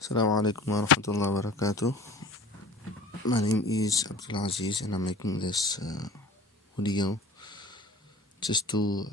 Assalamu alaikum wa rahmatullahi wa barakatuh. My name is Abdul-Aziz and I'm making this video just to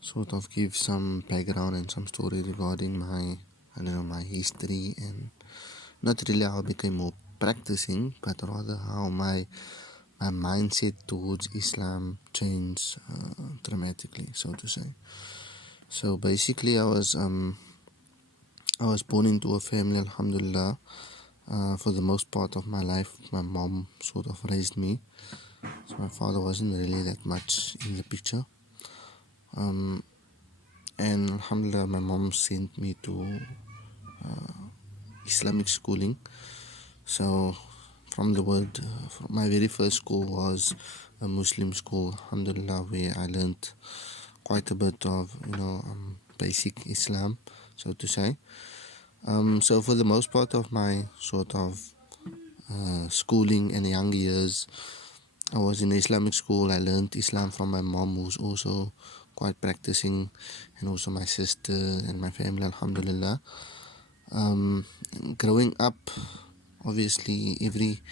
sort of give some background and some story regarding my history, and not really how I became more practicing, but rather how my mindset towards Islam changed dramatically, so to say. So basically, I was born into a family, alhamdulillah. For the most part of my life, my mom sort of raised me. So my father wasn't really that much in the picture. And alhamdulillah, my mom sent me to Islamic schooling. So from my very first school was a Muslim school, alhamdulillah, where I learned quite a bit of, basic Islam, so to say. So for the most part of my sort of schooling and young years, I was in Islamic school. I learned Islam from my mom, who's also quite practicing, and also my sister and my family, alhamdulillah. Growing up, obviously, every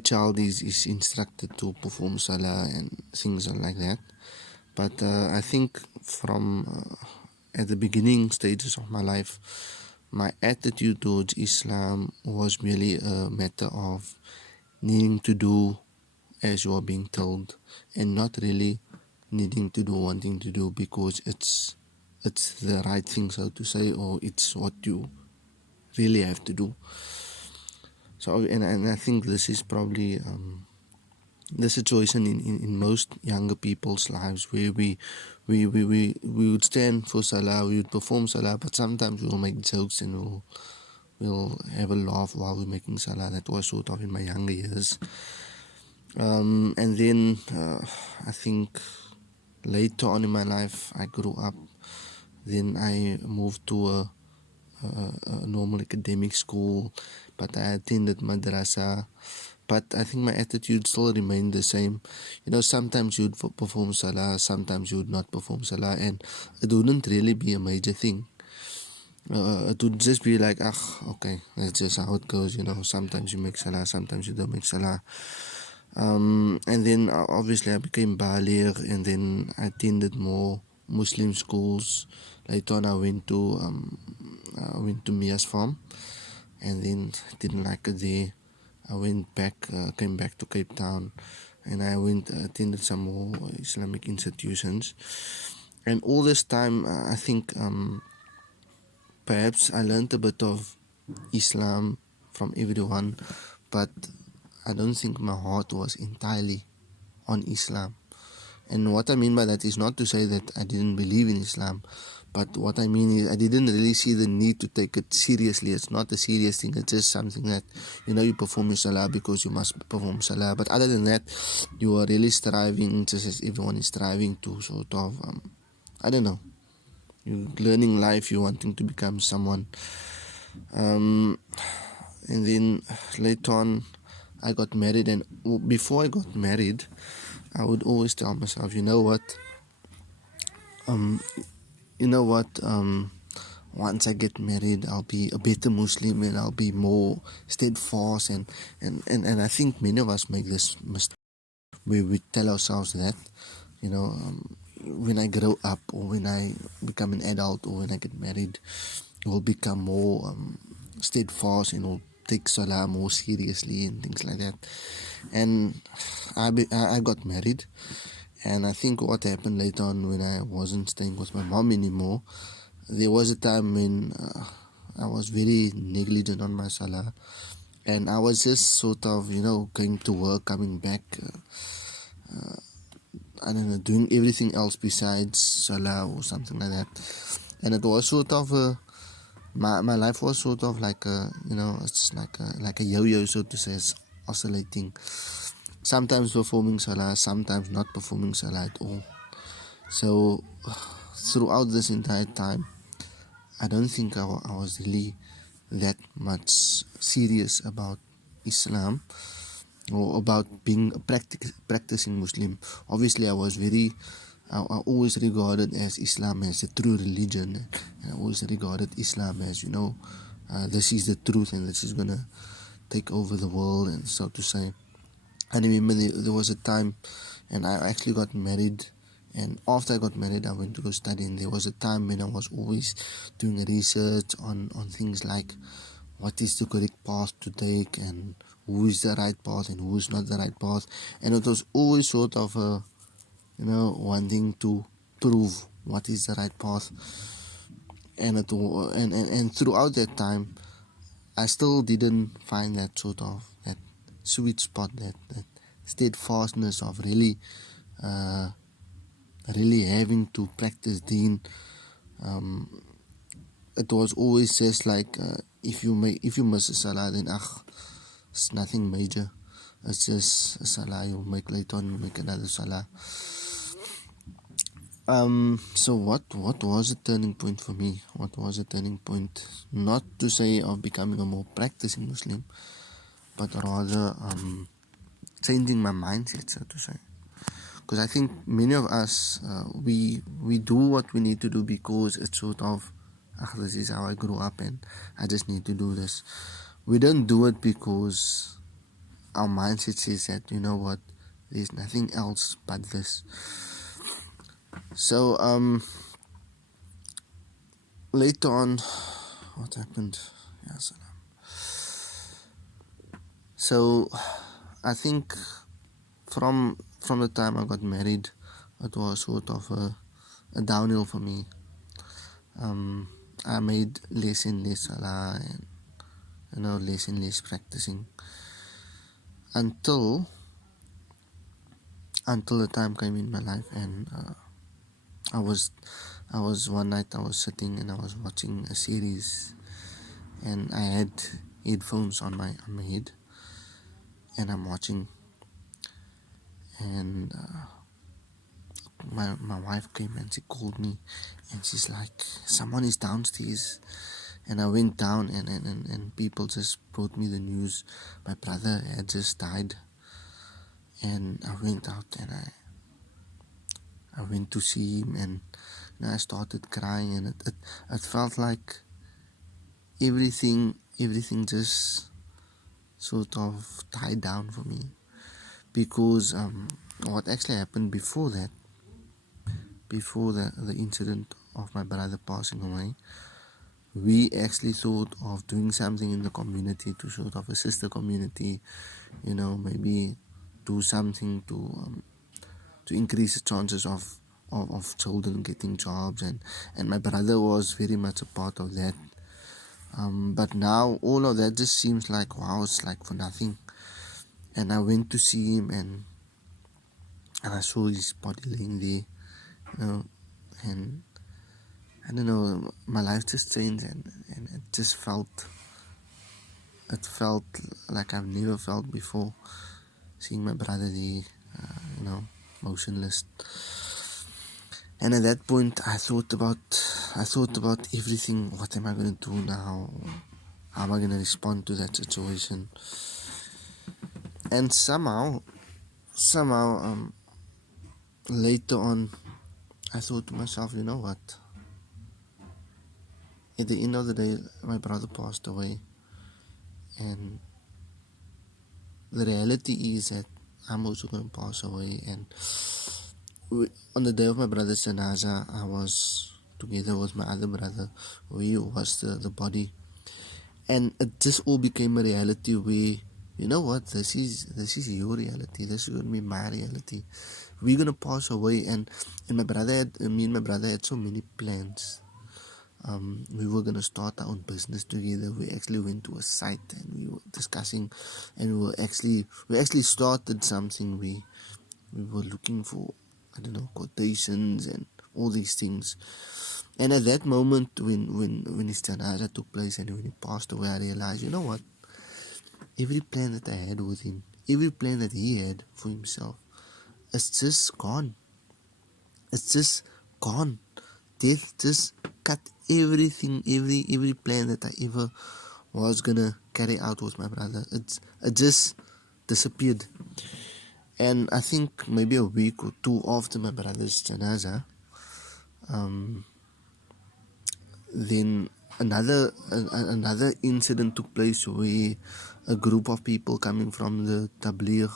child is instructed to perform salah and things like that. But I think from at the beginning stages of my life, my attitude towards Islam was merely a matter of needing to do as you are being told, and not really wanting to do because it's the right thing, so to say, or it's what you really have to do. So and I think this is probably the situation in most younger people's lives, where we would stand for salah, we would perform salah, but sometimes we'll make jokes and we'll have a laugh while we're making salah. That was sort of in my younger years. And then I think later on in my life, I grew up. Then I moved to a normal academic school, but I attended madrasa. But I think my attitude still remained the same. Sometimes you would perform salah, sometimes you would not perform salah, and it wouldn't really be a major thing. It would just be like, okay, that's just how it goes. Sometimes you make salah, sometimes you don't make salah. And then obviously I became baligh, and then I attended more Muslim schools. Later on I went to Mia's farm, and then didn't like it there. I went back, came back to Cape Town, and I attended some more Islamic institutions. And all this time, I think perhaps I learned a bit of Islam from everyone, but I don't think my heart was entirely on Islam. And what I mean by that is not to say that I didn't believe in Islam, but what I mean is I didn't really see the need to take it seriously. It's not a serious thing. It's just something that, you perform your salah because you must perform salah. But other than that, you are really striving, just as everyone is striving to sort of, I don't know, you're learning life, you're wanting to become someone. And then later on, I got married, and before I got married, I would always tell myself, once I get married, I'll be a better Muslim, and I'll be more steadfast, and I think many of us make this mistake where we tell ourselves that, when I grow up, or when I become an adult, or when I get married, will become more steadfast, and will take salah more seriously and things like that. And I got married, and I think what happened later on, when I wasn't staying with my mom anymore, there was a time when I was very negligent on my salah, and I was just sort of going to work, coming back, I don't know, doing everything else besides salah or something like that. And it was sort of my life was sort of like it's like a yo-yo, so to say. It's oscillating, sometimes performing salah, sometimes not performing salah at all. So throughout this entire time, I don't think I was really that much serious about Islam, or about being a practicing Muslim. Obviously, I was very I always regarded as Islam as the true religion, and I always regarded Islam as, this is the truth and this is gonna take over the world, and so to say. I remember there was a time, and I actually got married, and after I got married I went to go study, and there was a time when I was always doing research on things like what is the correct path to take, and who is the right path and who is not the right path. And it was always sort of wanting to prove what is the right path. And throughout that time I still didn't find that sort of that sweet spot, that steadfastness of really having to practice deen. It was always just like, if you miss a salah, then it's nothing major. It's just a salah. You make later on, you make another salah. So what was a turning point for me? What was a turning point? Not to say of becoming a more practicing Muslim, but rather changing my mindset, so to say. Because I think many of us, we do what we need to do because it's sort of, this is how I grew up and I just need to do this. We don't do it because our mindset says that, you know what, there's nothing else but this. So later on, what happened? So I think from the time I got married, it was sort of a downhill for me. I made less and less salah, and less and less practicing, until the time came in my life, and I was one night I was sitting and I was watching a series, and I had headphones on my head, and I'm watching, and my wife came and she called me, and she's like, someone is downstairs. And I went down, and people just brought me the news. My brother had just died, and I went out and I went to see him, and I started crying, and it felt like everything just sort of died down for me, because what actually happened before that, before the incident of my brother passing away, we actually thought of doing something in the community to sort of assist the community, maybe do something to increase the chances of children getting jobs, and my brother was very much a part of that. But now all of that just seems like, wow, it's like for nothing. And I went to see him, and I saw his body laying there, and I don't know, my life just changed, and it just felt like I've never felt before, seeing my brother there, motionless. And at that point I thought about everything. What am I going to do now? How am I going to respond to that situation? And somehow later on I thought to myself, you know what, at the end of the day my brother passed away, and the reality is that I'm also going to pass away. And on the day of my brother's janaza, I was together with my other brother. We washed the body, and it just all became a reality where, you know what, this is your reality, this is going to be my reality. We're going to pass away. And me and my brother had so many plans. We were going to start our own business together. We actually went to a site and we were discussing, and we actually started something. We were looking for, I don't know, quotations and all these things. And at that moment, when his janaza took place and when he passed away, I realized, you know what, every plan that I had with him, every plan that he had for himself, it's just gone. It's just gone. Death just cut everything, every plan that I ever was gonna carry out with my brother. It just disappeared. And I think maybe a week or two after my brother's janaza, um, then another incident took place where a group of people coming from the tabligh,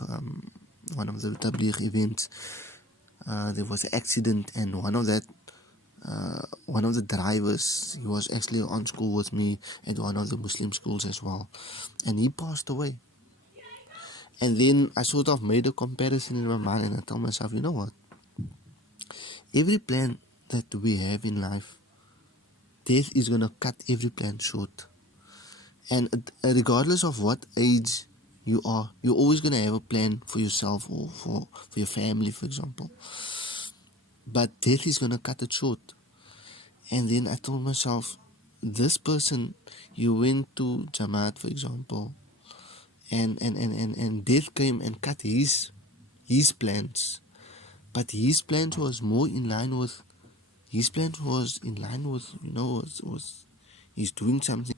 one of the tabligh events, there was an accident, and one of the drivers, he was actually on school with me at one of the Muslim schools as well, and he passed away. And then I sort of made a comparison in my mind, and I told myself, you know what, every plan that we have in life, death is going to cut every plan short. And regardless of what age you are, you're always going to have a plan for yourself or for your family, for example. But death is going to cut it short. And then I told myself, this person, you went to Jamaat, for example, and death came and cut his plans. But his plans was more in line with, was he's doing something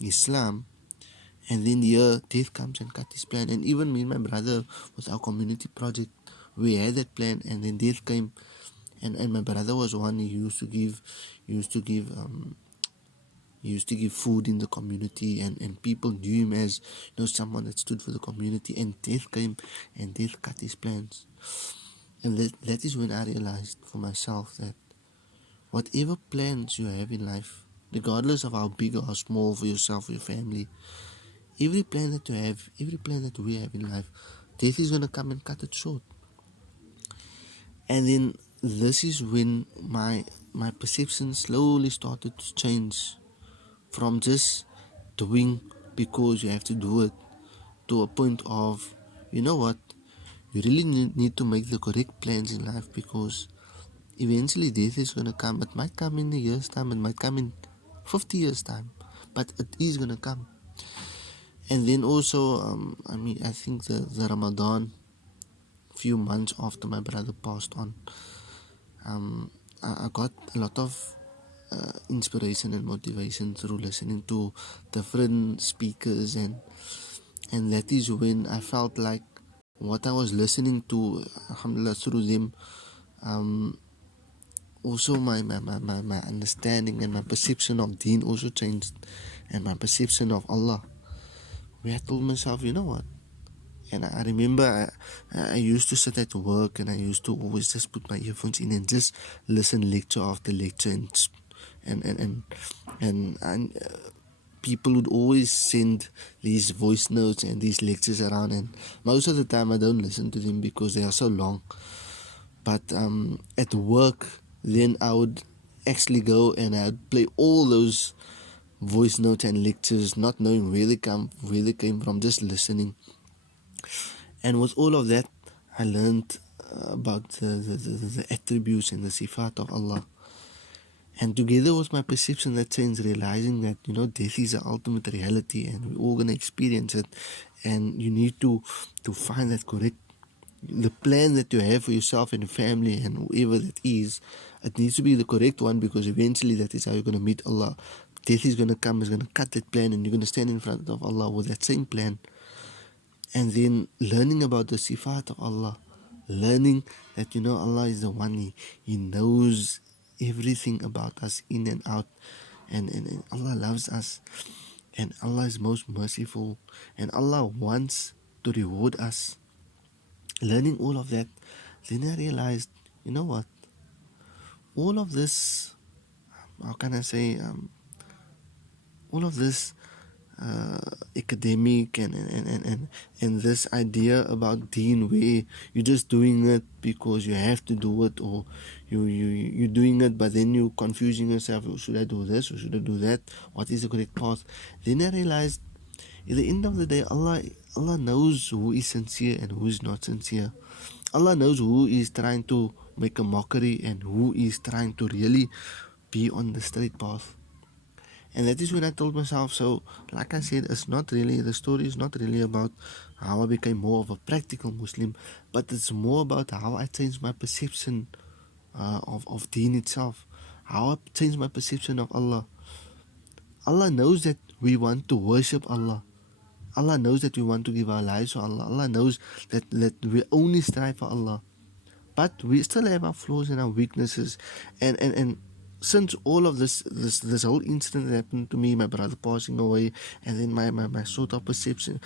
Islam. And then here death comes and cut his plan. And even me and my brother with our community project, we had that plan, and then death came, and my brother was one. He used to give food in the community, and people knew him as, someone that stood for the community. And death came and death cut his plans. And that is when I realized for myself that whatever plans you have in life, regardless of how big or how small, for yourself or your family, every plan that you have, every plan that we have in life, death is going to come and cut it short. And then this is when my perception slowly started to change from just doing because you have to do it, to a point of, you know what, you really need to make the correct plans in life, because eventually death is going to come. It might come in a year's time, it might come in 50 years time, but it is going to come. And then also, I think the Ramadan, few months after my brother passed on, I got a lot of inspiration and motivation through listening to different speakers, and that is when I felt like what I was listening to, alhamdulillah, through them, also my understanding and my perception of deen also changed, and my perception of Allah, where I told myself, you know what. And I remember I used to sit at work, and I used to always just put my earphones in and just listen lecture after lecture, and people would always send these voice notes and these lectures around, and most of the time I don't listen to them because they are so long. But at work, then I would actually go and I'd play all those voice notes and lectures, not knowing where they came from, just listening. And with all of that, I learned about the attributes and the sifat of Allah. And together with my perception that changed, realizing that, death is the ultimate reality and we're all going to experience it. And you need to find that correct, the plan that you have for yourself and your family and whoever that is, it needs to be the correct one, because eventually that is how you're going to meet Allah. Death is going to come, is going to cut that plan, and you're going to stand in front of Allah with that same plan. And then learning about the sifat of Allah, learning that Allah is the one, He knows everything about us in and out, and Allah loves us, and Allah is most merciful, and Allah wants to reward us. Learning all of that, then I realized, you know what, all of this, how can I say, all of this academic and this idea about deen, where you're just doing it because you have to do it, or you're doing it but then you're confusing yourself, should I do this or should I do that, what is the correct path. Then I realized, at the end of the day, Allah knows who is sincere and who is not sincere. Allah knows who is trying to make a mockery and who is trying to really be on the straight path. And that is when I told myself, so like I said, the story is not really about how I became more of a practical Muslim, but it's more about how I changed my perception of deen itself, how I changed my perception of Allah. Allah knows that we want to worship Allah. Allah knows that we want to give our lives to Allah. Allah knows that we only strive for Allah. But we still have our flaws and our weaknesses. And since all of this whole incident that happened to me, my brother passing away, and then my sort of perception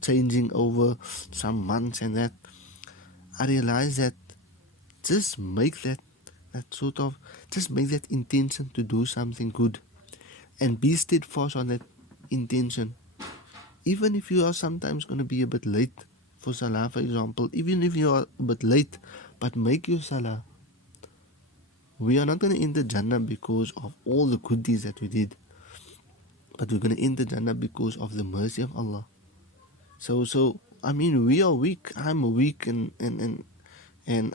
changing over some months, and that, I realized that just make that intention to do something good, and be steadfast on that intention. Even if you are sometimes going to be a bit late for Salah, for example, even if you are a bit late, but make your Salah. We are not going to enter Jannah because of all the good deeds that we did, but we're going to enter Jannah because of the mercy of Allah. So I mean, we are weak. I'm weak, and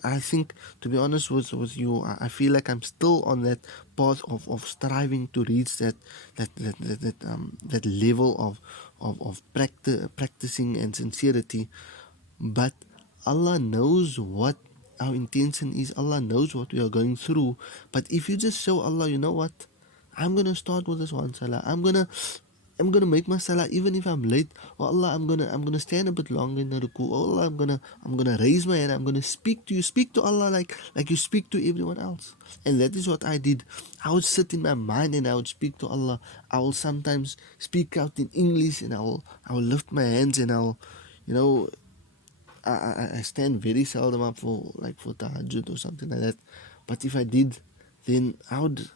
I think, to be honest with you, I feel like I'm still on that path of striving to reach that level of practicing and sincerity. But Allah knows what our intention is. Allah knows what we are going through. But if you just show Allah, you know what, I'm gonna start with this one salah. I'm gonna make my salah even if I'm late. Oh Allah, I'm gonna stand a bit longer in the ruku. Oh Allah, I'm gonna raise my hand. I'm gonna speak to you. Speak to Allah like you speak to everyone else. And that is what I did. I would sit in my mind and I would speak to Allah. I will sometimes speak out in English, and I will lift my hands, and I'll, you know, I stand very seldom up for tahajjud or something like that. But if I did, then I would,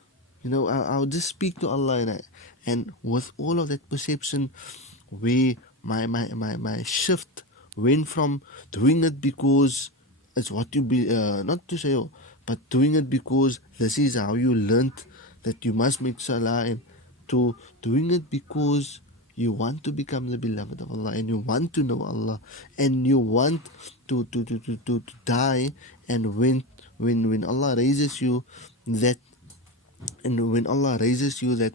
I would just speak to Allah, and with all of that perception, where my shift went from doing it because it's what you be, not to say, but doing it because this is how you learnt that you must make salah, and to doing it because you want to become the beloved of Allah, and you want to know Allah, and you want to die. And when Allah raises you, that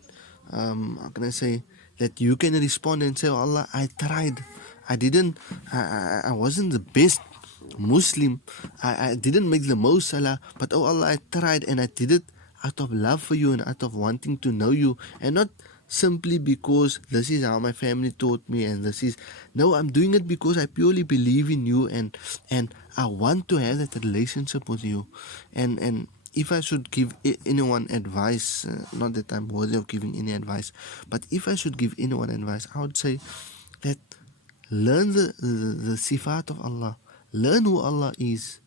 how can I say, that you can respond and say, oh Allah, I tried, I wasn't the best Muslim, I didn't make the most salah, but oh Allah, I tried, and I did it out of love for you and out of wanting to know you, and not simply because this is how my family taught me, and this is, no, I'm doing it because I purely believe in you, and I want to have that relationship with you. And if I should give anyone advice, not that I'm worthy of giving any advice, but if I should give anyone advice, I would say that learn the sifat of Allah, learn who Allah is,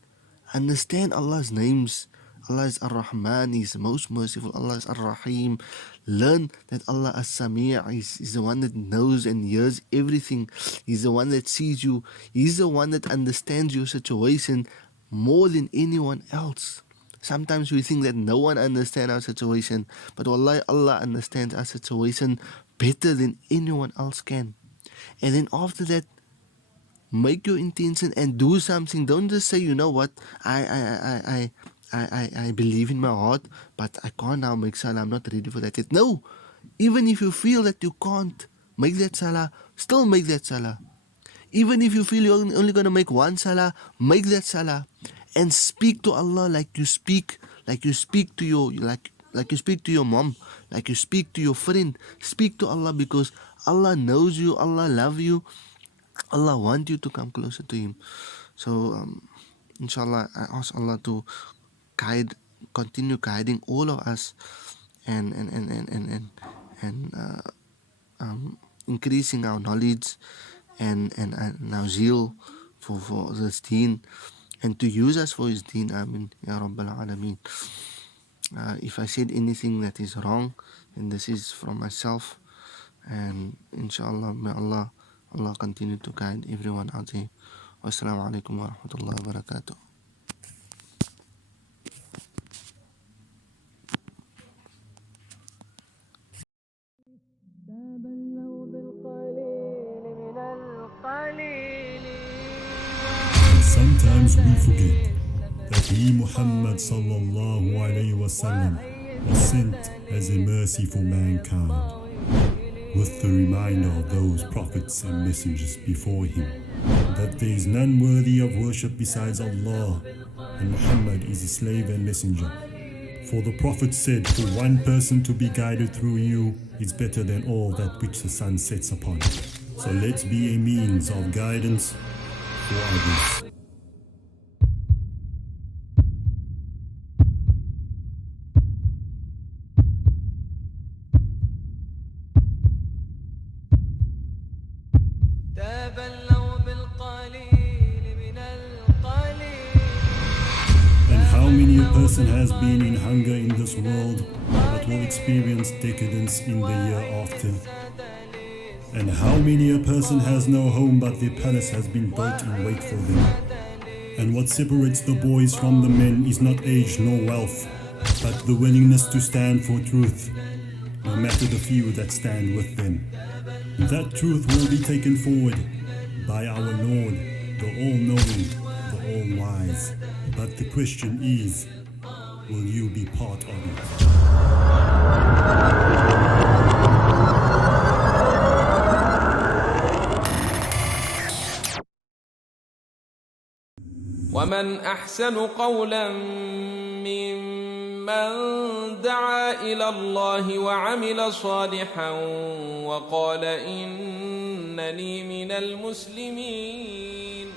understand Allah's names. Allah is Ar-Rahman, He is most merciful. Allah is Ar-Rahim. Learn that Allah As-Sami' is the one that knows and hears everything. He's the one that sees you. He's the one that understands your situation more than anyone else. Sometimes we think that no one understands our situation, but wallahi, Allah understands our situation better than anyone else can. And then after that, make your intention and do something. Don't just say, you know what, I believe in my heart, but I can't now make salah, I'm not ready for that yet. No, even if you feel that you can't make that salah, still make that salah. Even if you feel you're only going to make one salah, make that salah, and speak to Allah like you speak to your like you speak to your mom, like you speak to your friend. Speak to Allah, because Allah knows you, Allah loves you, Allah wants you to come closer to Him. So inshallah, I ask Allah to continue guiding all of us, and increasing our knowledge and our zeal for this deen, and to use us for His deen. Amin Ya Rabbal Alameen. If I said anything that is wrong, then this is from myself, and inshallah, may Allah continue to guide everyone out there. Wassalamu alaikum wa rahmatullahi wa barakatuh. Sometimes we forget that He, Muhammad sallallahu alayhi wasallam, was sent as a mercy for mankind, with the reminder of those prophets and messengers before him, that there is none worthy of worship besides Allah, and Muhammad is his slave and messenger. For the Prophet said, for one person to be guided through you is better than all that which the sun sets upon. So let's be a means of guidance for others. And how many a person has been in hunger in this world, but will experience decadence in the year after? And how many a person has no home, but their palace has been built in wait for them? And what separates the boys from the men is not age nor wealth, but the willingness to stand for truth, no matter the few that stand with them. That truth will be taken forward by our Lord, the all-knowing, the all-wise. But the question is, will you be part of it? ومن أحسن قولا ممن دعا إلى الله وعمل صالحا وقال إنني من المسلمين